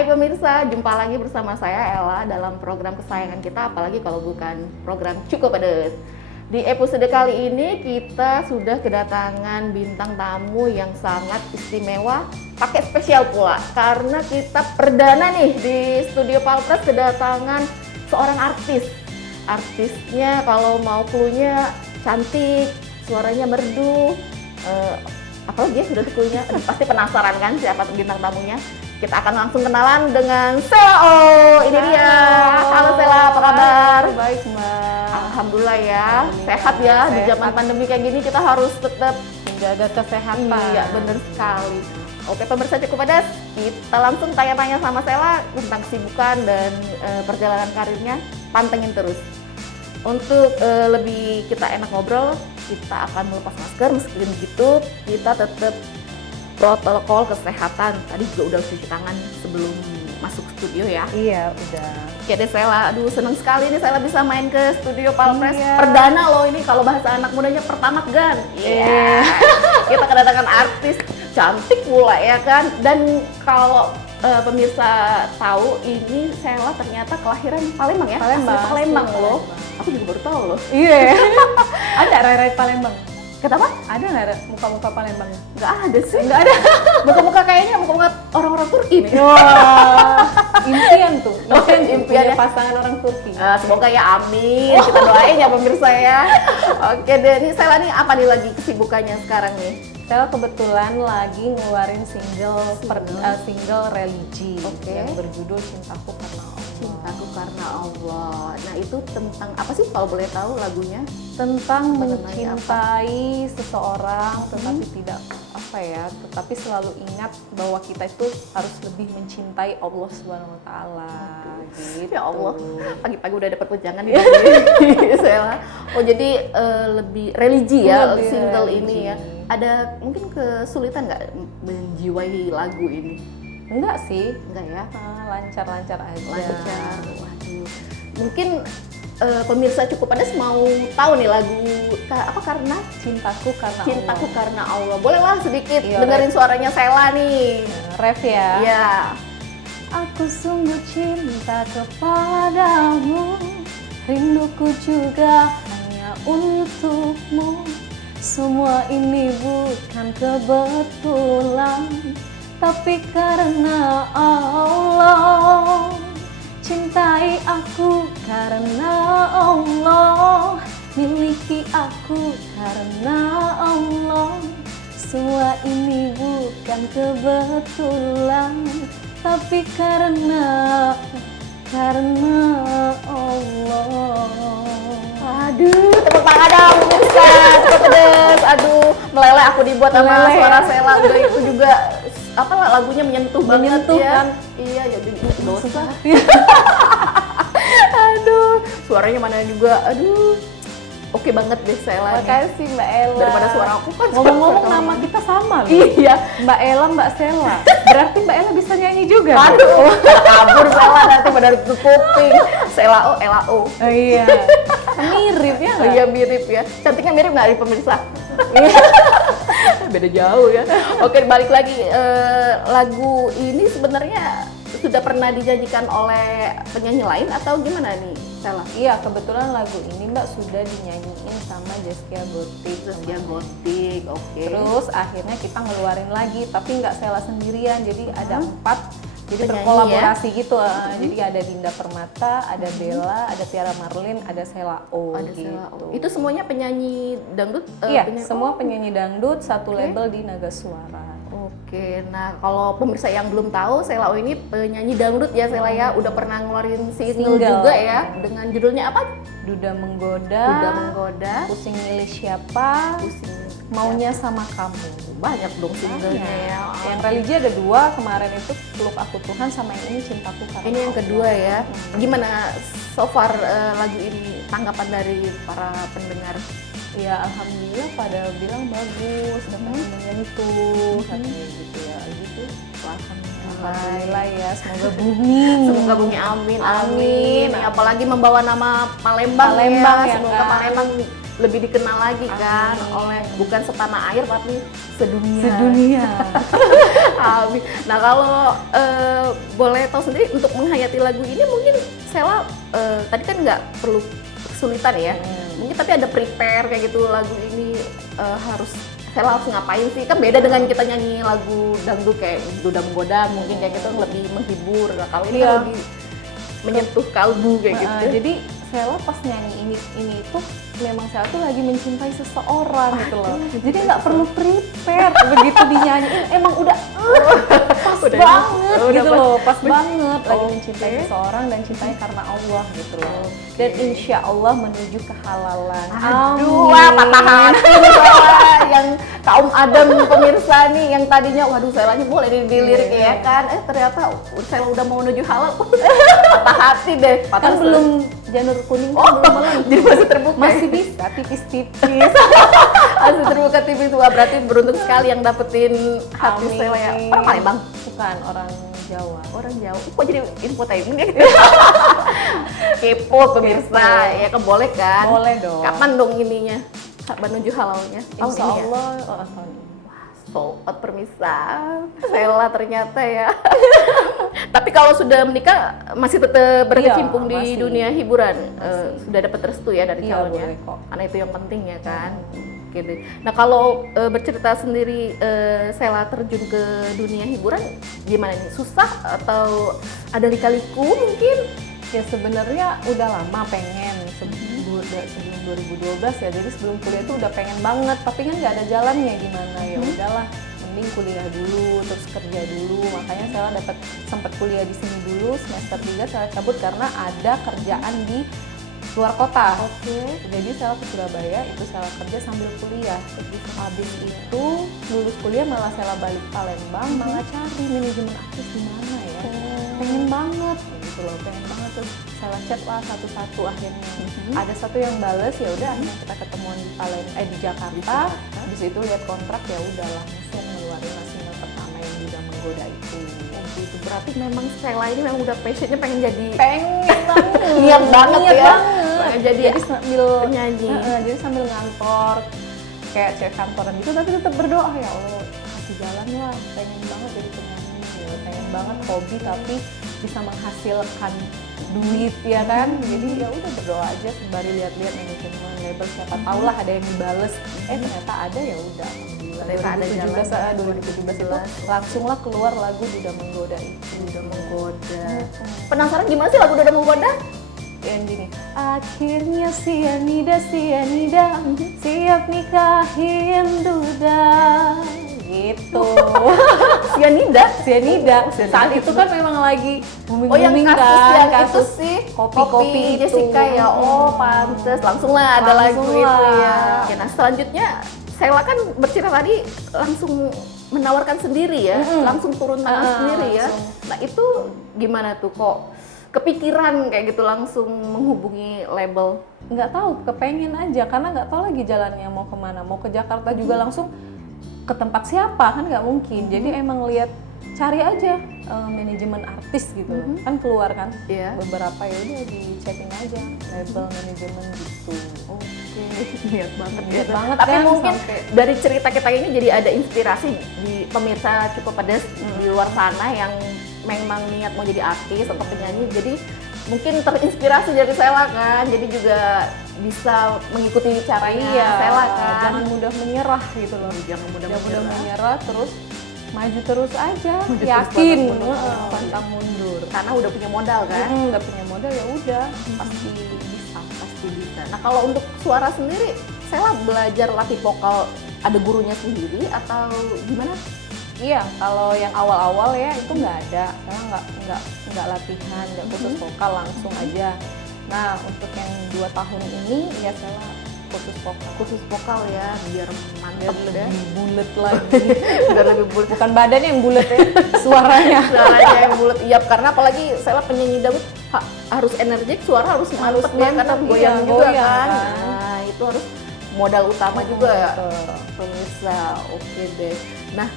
Hai pemirsa, jumpa lagi bersama saya Ella dalam program kesayangan kita, apalagi kalau bukan program Cukup Pedes. Di episode kali ini kita sudah kedatangan bintang tamu yang sangat istimewa, pakai spesial pula karena kita perdana nih di studio Palpres kedatangan seorang artis. Artisnya kalau mau cluenya cantik, suaranya merdu, apalagi ya sudah cluenya, pasti penasaran kan siapa bintang tamunya. Kita akan langsung kenalan dengan Sela Oh. Ini dia. Halo Sela, apa kabar? Baik Mbak. Alhamdulillah ya. Sehat ya. Di zaman pandemi kayak gini kita harus tetap menjaga kesehatan. Iya, bener sekali. Oke pemirsa Cukup Pedes, kita langsung tanya-tanya sama Sela tentang kesibukan dan perjalanan karirnya. Pantengin terus. Untuk lebih kita enak ngobrol, kita akan melepas masker. Meskipun begitu, kita tetap protokol kesehatan. Tadi juga udah cuci tangan sebelum masuk studio ya. Iya, udah. Oke deh Sela, aduh seneng sekali nih Sela bisa main ke studio Palpres. Iya. Perdana loh ini, kalau bahasa anak mudanya pertama gan. Iya. Kita kedatangan artis cantik pula ya kan. Dan kalau pemirsa tahu, ini Sela ternyata kelahiran Palembang ya? Palembang. Asli Palembang loh. Palembang. Aku juga baru tahu loh. Iya. Ada rai-rai Palembang. Kenapa? Ada nggak muka-muka Palembang? Nggak ada sih. Nggak ada. Muka-muka kayaknya muka-muka orang-orang Turki nih. Wah, impian tuh. Impian Punya ya. pasangan orang Turki. Semoga ya, amin. Kita doain ya pemirsa ya. Oke deh, nih Sela nih apa nih lagi kesibukannya sekarang nih? Saya kebetulan lagi ngeluarin single religi yang berjudul Cintaku Karena Allah. Cintaku Karena Allah. Nah itu tentang apa sih kalau boleh tahu lagunya? Tentang Mengenai mencintai seseorang tetapi selalu ingat bahwa kita itu harus lebih mencintai Allah Subhanahu wa taala. Gitu. Ya Allah, pagi-pagi udah dapat wejangan nih Sela. Oh jadi lebih religi ya Lebih single religi. ini ya. Ada mungkin kesulitan nggak menjiwai lagu ini? Enggak sih, Enggak ya? lancar-lancar aja. Lancar. Waduh. Mungkin pemirsa Cukup Pedes mau tahu nih lagu karena Cintaku Karena Cintaku Allah. Karena Allah. Bolehlah sedikit Iya, dengerin suaranya Sela nih. Ref ya. Ya. Aku sungguh cinta kepadamu, rinduku juga hanya untukmu. Semua ini bukan kebetulan, tapi karena Allah. Cintai aku karena Allah, miliki aku karena Allah. Semua ini bukan kebetulan, tapi karena Allah. Aduh, tepuk tangan dong pemirsa Cukup Pedes. Aduh, meleleh aku dibuat sama Meleleh suara ya. Sela. Udah itu juga apa lagunya menyentuh banget Menyentuh, ya. kan? Iya, ya jadi dosa. Aduh, suaranya mana juga. Aduh. Oke banget deh Sela nih. Makasih Mbak Ella. Daripada suara aku kan. Ngomong-ngomong suara nama kamu. kita sama loh. Iya. Mbak Ella, Mbak Sela. Berarti Mbak Ella bisa nyanyi juga. dong? Aduh, kabur Sela nanti pada tutup kuping. Sela O, Ella O. Oh, iya. Mirip ya nggak? Iya mirip ya. Cantiknya mirip nggak nih pemirsa? Beda jauh ya. Oke, balik lagi. Lagu ini sebenarnya sudah pernah dijanjikan oleh penyanyi lain atau gimana nih, Sela? Iya, kebetulan lagu ini Mbak sudah dinyanyiin sama Zaskia Gotik. Zaskia Gotik, oke. Terus akhirnya kita ngeluarin lagi, tapi nggak Sela sendirian, jadi ada 4. Jadi Penyanyi berkolaborasi gitu. Jadi ada Dinda Permata, ada Bella, ada Tiara Marlin, ada Sela O. Ada gitu. Sela O. Itu semuanya penyanyi dangdut? Iya, penyanyi- semua penyanyi dangdut, satu Oke. label di Naga Suara. Oke, nah kalau pemirsa yang belum tahu, Sela O ini penyanyi dangdut ya Sela ya, udah pernah ngeluarin single juga ya, dengan judulnya apa? Duda Menggoda, Duda Menggoda, Pusing Milih Siapa, Pusing Maunya Sama Kamu. banyak dong singlenya ya. Yang religi ada 2, kemarin itu Peluk Aku Tuhan sama yang ini Cintaku Karena Ini yang Allah. kedua ya. Gimana so far lagu ini tanggapan dari para pendengar? Ya alhamdulillah pada bilang bagus, katanya menyentuh, katanya gitu ya, gitu. Alhamdulillah ya, semoga booming. Semoga bumi amin, amin. Amin. Apalagi membawa nama Palembang, Palembang ya. ya Semoga kan? Palembang lebih dikenal lagi kan Amin. oleh bukan setanah air tapi sedunia. Sedunia. Amin. Nah kalau boleh tahu sendiri untuk menghayati lagu ini mungkin Sela tadi kan nggak perlu kesulitan ya. Mungkin tapi ada prepare kayak gitu lagu ini Sela harus ngapain sih? Kan beda dengan kita nyanyi lagu dangdut kayak Duda Menggoda mungkin kayak gitu lebih menghibur. Nah, kalau ini Iya. kan lebih menyentuh kalbu kayak gitu. Jadi Sela pas nyanyi ini tuh memang saya tuh lagi mencintai seseorang gitu loh. Jadi nggak perlu prepare begitu dinyanyiin emang udah pas Udah- banget udah gitu pas. loh, pas banget lagi Oke. mencintai seseorang dan cintanya karena Allah gitu loh. Oke. Dan insya Allah menuju kehalalan. Aduh, wah, patah hati nih Sela yang kaum Adam pemirsa nih yang tadinya waduh Selanya boleh dilirik ya kan. Ternyata Sela udah mau menuju halal. Patah hati deh. Kan belum janur kuning kan Oh, belum melengkung. jadi masih terbuka. Masih bisa tipis-tipis. Masih terbuka TV tua berarti beruntung sekali yang dapetin hati Amin. Sela ya. Orang Palembang. Bukan orang Jawa. Orang Jawa. Kok jadi infotainment kayak gitu? Kepo pemirsa, ya kan boleh kan? Boleh dong. Kapan dong ininya? Menuju halalnya? Tahun Insya ini ya? Allah tahun ini. Sold out permisa, Sela ternyata ya. Tapi kalau sudah menikah masih tetap berkecimpung Iya, di masih. dunia hiburan. Sudah dapat restu ya dari Iya, calonnya. boleh kok. Karena itu yang penting ya kan. Oke deh. Nah kalau bercerita sendiri Sela terjun ke dunia hiburan gimana nih? Susah atau ada lika-liku mungkin? Ya sebenarnya udah lama pengen sebelum 2012 ya, jadi sebelum kuliah tuh udah pengen banget, tapi kan nggak ada jalannya gimana, ya udahlah mending kuliah dulu terus kerja dulu. Makanya saya dapat sempat kuliah di sini dulu semester 3 saya cabut karena ada kerjaan di luar kota. Oke. Jadi saya ke Surabaya itu saya kerja sambil kuliah. Habis itu lulus kuliah malah saya balik Palembang, malah cari manajemen artis di mana ya. Pengen banget gitu loh, pengen banget terus saya chat lah satu-satu akhirnya. Ada satu yang bales, ya udah akhirnya kita ketemuan di Jakarta. Habis itu lihat kontrak, ya udah langsung ngeluarin single pertama yang Duda Menggoda itu. Gitu. Berarti memang Sela ini memang udah passionnya pengen jadi Pengen banget. Niat banget Niat ya. banget. Pengen jadi sambil penyanyi. jadi sambil ngantor kayak cewek kantoran gitu, tapi tetap berdoa, ya Allah kasih jalan lah, pengen banget jadi penyanyi ya, pengen banget hobi tapi bisa menghasilkan duit ya kan. Jadi ya udah berdoa aja sembari lihat-lihat manajemen label, siapa tahu lah ada yang dibales. Ternyata ada, ya udah alhamdulillah. Ternyata ada 2017 itu langsunglah keluar lagu Duda Menggoda itu. Duda Menggoda. Penasaran gimana sih lagu Duda Menggoda? Yang gini, akhirnya sianida siap nikahin Duda gitu. Sianida. Sianida Oh, Sianida. saat itu kan memang lagi Oh yang booming kasus kan, yang itu kasus sih kopi-kopi itu. Jessica ya. Oh pantes langsung lah ada lagu Langsung itu lah. ya. Oke, nah selanjutnya Sela kan bercerita tadi langsung menawarkan sendiri ya, langsung turun tangan sendiri ya. langsung. Nah itu gimana tuh kok kepikiran kayak gitu langsung menghubungi label? Nggak tahu, kepengen aja karena nggak tahu lagi jalannya mau kemana. Mau ke Jakarta juga langsung ke tempat siapa kan nggak mungkin. Jadi emang lihat cari aja manajemen artis gitu, kan keluar kan Iya. beberapa, ya udah di checking aja label manajemen gitu. Oke, niat banget Niat ya. banget Tapi kan, mungkin sampai- dari cerita kita ini jadi ada inspirasi di pemirsa cukup pedas di luar sana yang memang niat mau jadi artis atau penyanyi. Jadi mungkin terinspirasi dari Sela kan. Jadi juga bisa mengikuti caranya Sela kan. Jangan mudah menyerah gitu loh. Jangan mudah Jangan mudah menyerah. menyerah, terus maju terus aja, Maju terus, yakin, pantang mundur. pantang mundur. Karena udah punya modal kan. Nggak punya modal, ya udah pasti bisa. Pasti bisa. Nah kalau untuk suara sendiri, Sela belajar latih vokal ada gurunya sendiri atau gimana? Iya, kalau yang awal-awal ya itu nggak ada, saya nggak latihan, nggak khusus vokal, langsung aja. Nah untuk yang 2 tahun ini ya saya khusus vokal, Khusus vokal ya, biar mantep biar deh. lebih bulat lagi. Biar lebih bulat. Bukan badannya yang bulat ya, suaranya. Suaranya yang bulat, iya karena apalagi Sela penyanyi dangdut harus energik, suara harus mantep ya karena mantep, goyang iya, juga goyang kan. kan. Nah itu harus modal utama juga ya. Betul. Pemirsa, oke deh. Nah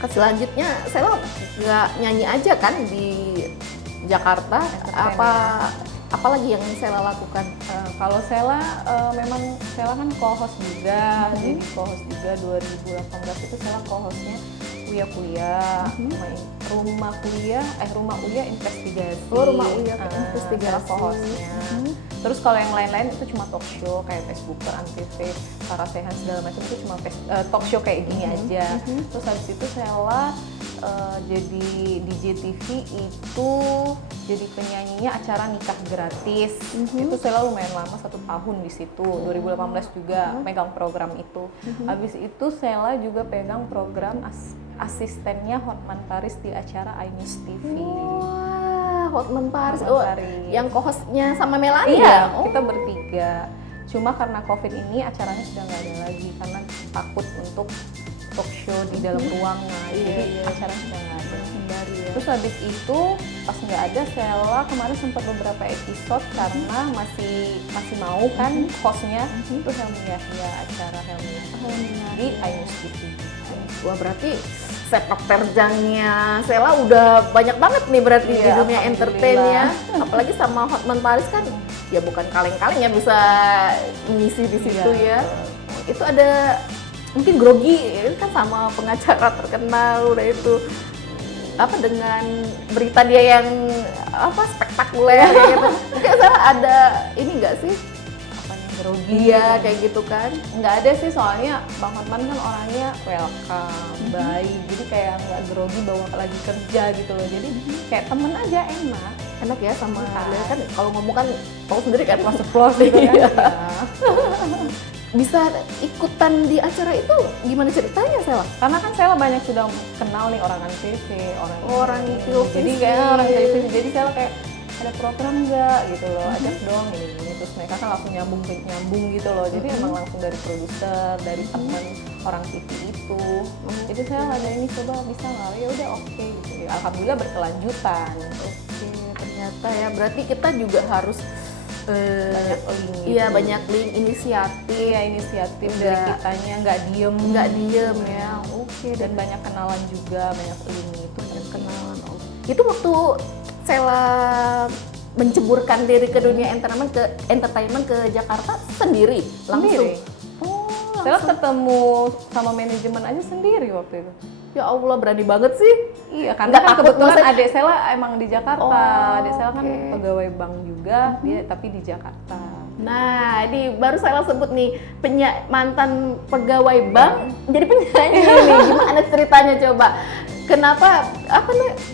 selanjutnya Sela nggak nyanyi aja kan di Jakarta, Entertain apa apalagi yang Sela lakukan? Kalau Sela, memang Sela kan co-host juga, jadi co-host juga 2018 itu Sela co-hostnya kuliah, rumah Uya investigasi. Rumah Uya investigasi. Sela co-hostnya. Terus kalau yang lain-lain itu cuma talk show kayak Facebooker, Antv, Parasehan segala macam itu cuma talk show kayak gini aja. Terus habis itu Sela jadi DJ TV itu jadi penyanyinya acara nikah gratis. Itu Sela lumayan lama 1 tahun di situ. 2018 juga megang program itu. Habis itu Sela juga pegang program asistennya Hotman Paris di acara iNews TV. Wah, Hotman Paris. Hotman Paris. Yang co-hostnya sama Melanie Iya, ya? kita bertiga. Cuma karena COVID ini acaranya sudah nggak ada lagi karena takut untuk talk show di dalam ruangan. Jadi acaranya sudah nggak ada. Terus habis itu pas nggak ada Sela kemarin sempat beberapa episode karena masih mau kan hostnya itu Helmi Yahya, acara Helmi Yahya di iNews TV. Wah, berarti sepak terjangnya Sela udah banyak banget nih berarti di dunia entertain ya. Apalagi sama Hotman Paris kan ya bukan kaleng-kaleng ya bisa ngisi di situ ya. Itu ada mungkin grogi kan sama pengacara terkenal udah itu apa dengan berita dia yang apa spektakuler gitu. Mungkin Sela ada ini enggak sih? Grogi iya kayak gitu kan? Nggak ada sih, soalnya Bang Hotman kan orangnya welcome, baik, jadi kayak nggak grogi bawa lagi kerja gitu loh, jadi kayak temen aja enak Ya sama dia kan kalau ngomong kan tahu sendiri kan plus gitu kan. Iya. Bisa ikutan di acara itu gimana ceritanya Sela? Karena kan Sela banyak sudah kenal nih orang Antv, orang televisi. Jadi kayak orang televisi, jadi Sela kayak ada program nggak gitu loh, ajak dong ini terus mereka kan langsung nyambung gitu loh, jadi emang langsung dari produser, dari teman orang TV itu, jadi saya ada ini coba bisa nggak, ya udah oke gitu ya, alhamdulillah berkelanjutan. Oke, ternyata ya berarti kita juga harus banyak link gitu. Iya, banyak link inisiatif dari kitanya, nggak diem ya. Oke, dan banyak kenalan juga, banyak link itu kenalan. Itu waktu Sela menceburkan diri ke dunia entertainment ke Jakarta sendiri langsung. Sela ketemu sama manajemen aja sendiri waktu itu. Ya Allah, berani banget sih. Iya, karena kan kebetulan adik Sela emang di Jakarta. Adik Sela kan pegawai bank juga, dia tapi di Jakarta. Nah, ini baru Sela sebut nih mantan pegawai bank jadi penyanyi nih. Gimana ceritanya coba? Kenapa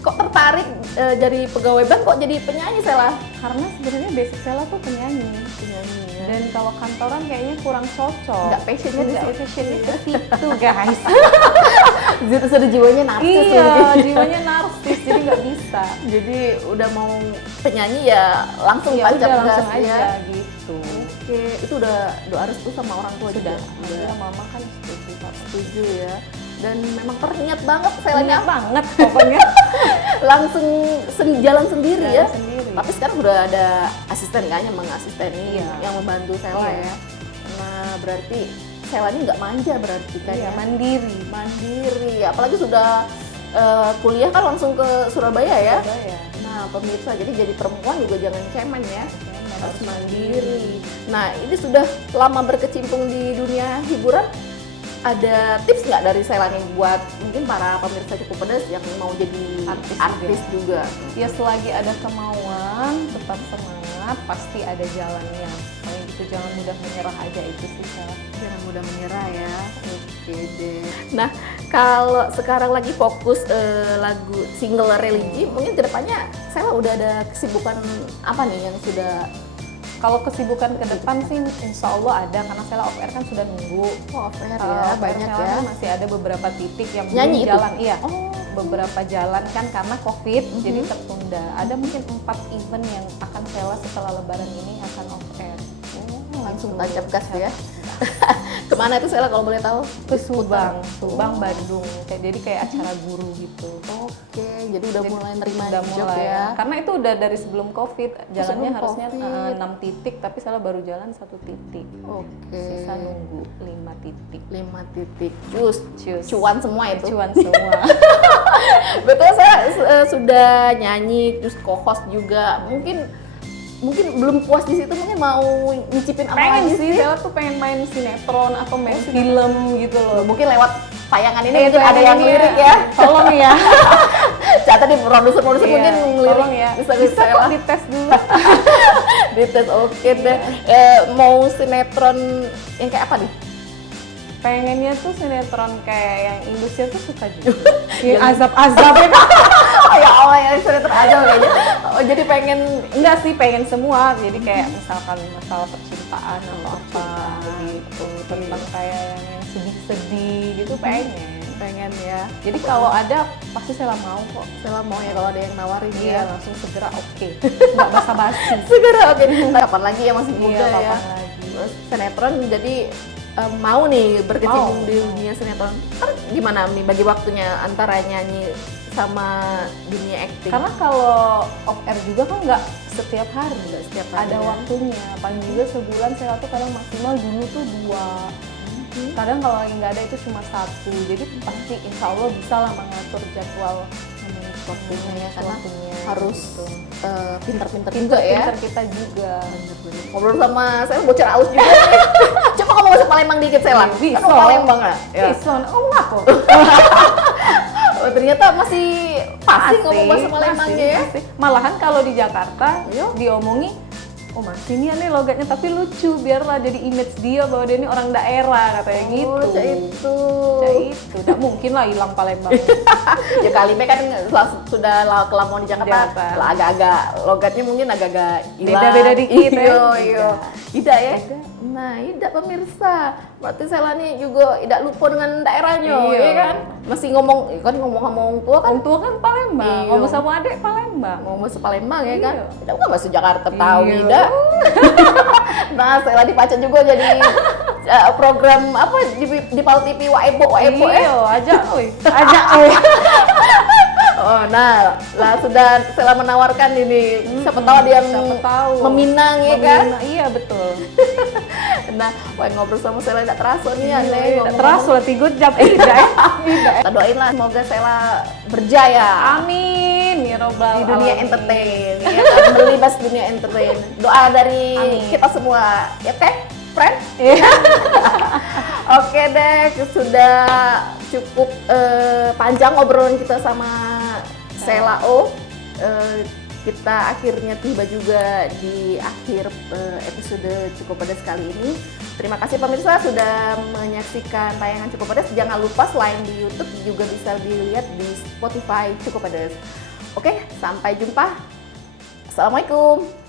kok tertarik dari pegawai bank kok jadi penyanyi Sela? Karena sebenarnya basic Sela tuh penyanyi ya. Dan kalau kantoran kayaknya kurang cocok. Nggak passionnya ke situ guys. Itu sudah jiwanya narsis. Iya, jiwanya narsis jadi nggak bisa. Jadi udah mau penyanyi ya langsung tancap gas aja gitu. Oke, itu udah doa restu sama orang tua sudah. Udah. Mama kan setuju ya. Dan memang terniat banget Selanya banget pokoknya. Langsung jalan sendiri ya. Sendiri. Tapi sekarang udah ada asisten kan yang mengasisteni yang membantu Sela ya. Nah, berarti Sela ini nggak manja berarti kan ya? Mandiri. Apalagi sudah kuliah kan langsung ke Surabaya ya. Nah, pemirsa, jadi perempuan juga jangan cemen ya. Harus mandiri. Nah, ini sudah lama berkecimpung di dunia hiburan. Ada tips nggak dari Sela nih buat mungkin para pemirsa Cukup Pedas yang mau jadi artis juga? Ya selagi ada kemauan, tetap semangat, pasti ada jalannya. Kayak gitu, jangan mudah menyerah aja itu sih Sela. Jangan mudah menyerah ya. Oke deh. Nah, kalau sekarang lagi fokus lagu single religi, mungkin kedepannya Sela udah ada kesibukan apa nih yang sudah? Kalau kesibukan ke depan sih insya Allah ada, karena Sela off air kan sudah nunggu. Off air ya, banyak ya. Masih ada beberapa titik yang belum jalan. Iya, beberapa jalan kan karena COVID jadi tertunda. Ada mungkin 4 event yang akan Sela setelah lebaran ini akan off air. Langsung tancap gas ya. Kemana itu Sela kalau boleh tahu? Ke Subang, Bandung. Jadi kayak acara guru gitu. Oke, jadi udah mulai nerima job ya. Karena itu udah dari sebelum COVID, jalannya harusnya 6 titik, tapi Sela baru jalan 1 titik. Oke. Sisa nunggu 5 titik. 5 titik. Cus. Cuan semua itu. Cuan semua. Betul, saya sudah nyanyi, terus co-host juga. Mungkin mungkin belum puas di situ, mungkin mau nyicipin apa Pengen lagi sih, Sela tuh pengen main sinetron atau main film gitu loh. Mungkin lewat tayangan ini Itu mungkin ada yang ini lirik ya. Tolong ya. Catat di produser-produser Iya, mungkin lirik. tolong ya. Bisa Bisa kok dites dulu. dites oke deh. Mau sinetron yang kayak apa nih? Pengennya tuh sinetron kayak yang Indosiar tuh suka juga. Yang azab-azab ya kan. Ya Allah, yang sinetron aja kayaknya. Oh, jadi pengen Enggak sih, pengen semua. Jadi kayak misalkan masalah percintaan atau apa gitu. Tentang kayak yang sedih-sedih gitu pengen ya. Jadi kalau ada pasti saya mau kok. Saya mau ya kalau ada yang nawarin Iya, ya. langsung segera oke. Nggak basa-basi. Segera oke. Kapan lagi ya, masih muda Iya, ya. kapan lagi. Terus sinetron jadi mau nih berkecimpung Mau. di dunia sinetron. Ntar gimana nih bagi waktunya antara nyanyi sama dunia acting? Karena kalau off air juga kan nggak setiap hari. Nggak setiap hari, Ada ya. waktunya. Paling juga sebulan saya tuh kadang maksimal dulu tuh 2. Kadang kalau lagi nggak ada itu cuma 1. Jadi pasti insya Allah bisa lah mengatur jadwal waktunya ya, karena waktunya harus gitu. pinter-pinter juga ya. Pinter kita juga. Ngobrol sama saya bocor aus juga. Coba ngomong bahasa Palembang dikit Sela. Bisa. Kan Palembang nggak? Ya. Ison, oh ngaku. Oh, ternyata masih pasti ngomong bahasa Palembangnya ya. Masih. Malahan kalau di Jakarta Iya. diomongi, oh masih nih aneh logatnya tapi lucu, biarlah jadi image dia bahwa dia ini orang daerah katanya gitu. Oh, cak itu. Cak itu, tidak mungkin lah hilang Palembang. Ya kali kan sudah kelamaan di Jakarta, Jakarta. lah agak-agak logatnya mungkin agak-agak hilang. Beda-beda dikit ya. Iya. Tidak ya? Tidak. Nah, tidak pemirsa. Berarti Sela nih juga tidak lupa dengan daerahnya, Iya. ya kan? Masih ngomong, kan ngomong sama orang tua kan Orang tua kan Palembang, Iya. ngomong sama adik Palembang. ngomong bahasa Palembang ya Iya. kan? Tidak nggak bahasa Jakarta tahu Iya. tidak? Nah, Sela dipacat juga jadi program apa di Pal TV Waebo Iya, ajak oi. Ajak oi. Oh, nah, lah sudah Sela menawarkan ini. Siapa tahu ada yang Siapa tahu. meminang ya kan? Iya, betul. Nah, wah ngobrol sama Sela tidak terasa nih Iya, aneh. tidak terasa lah 3 jam. Tidak ya. Kita doain lah semoga Sela berjaya Amin ya robbal di dunia alamin. entertain, ya kan? Melibas dunia entertain. Doa dari Amin. kita semua, ya teh, friend. Iya. Oke deh, sudah cukup panjang obrolan kita sama Sela O. Kita akhirnya tiba juga di akhir episode Cukup Pedas kali ini. Terima kasih pemirsa sudah menyaksikan tayangan Cukup Pedas. Jangan lupa selain di YouTube juga bisa dilihat di Spotify Cukup Pedas. Oke, sampai jumpa. Assalamualaikum.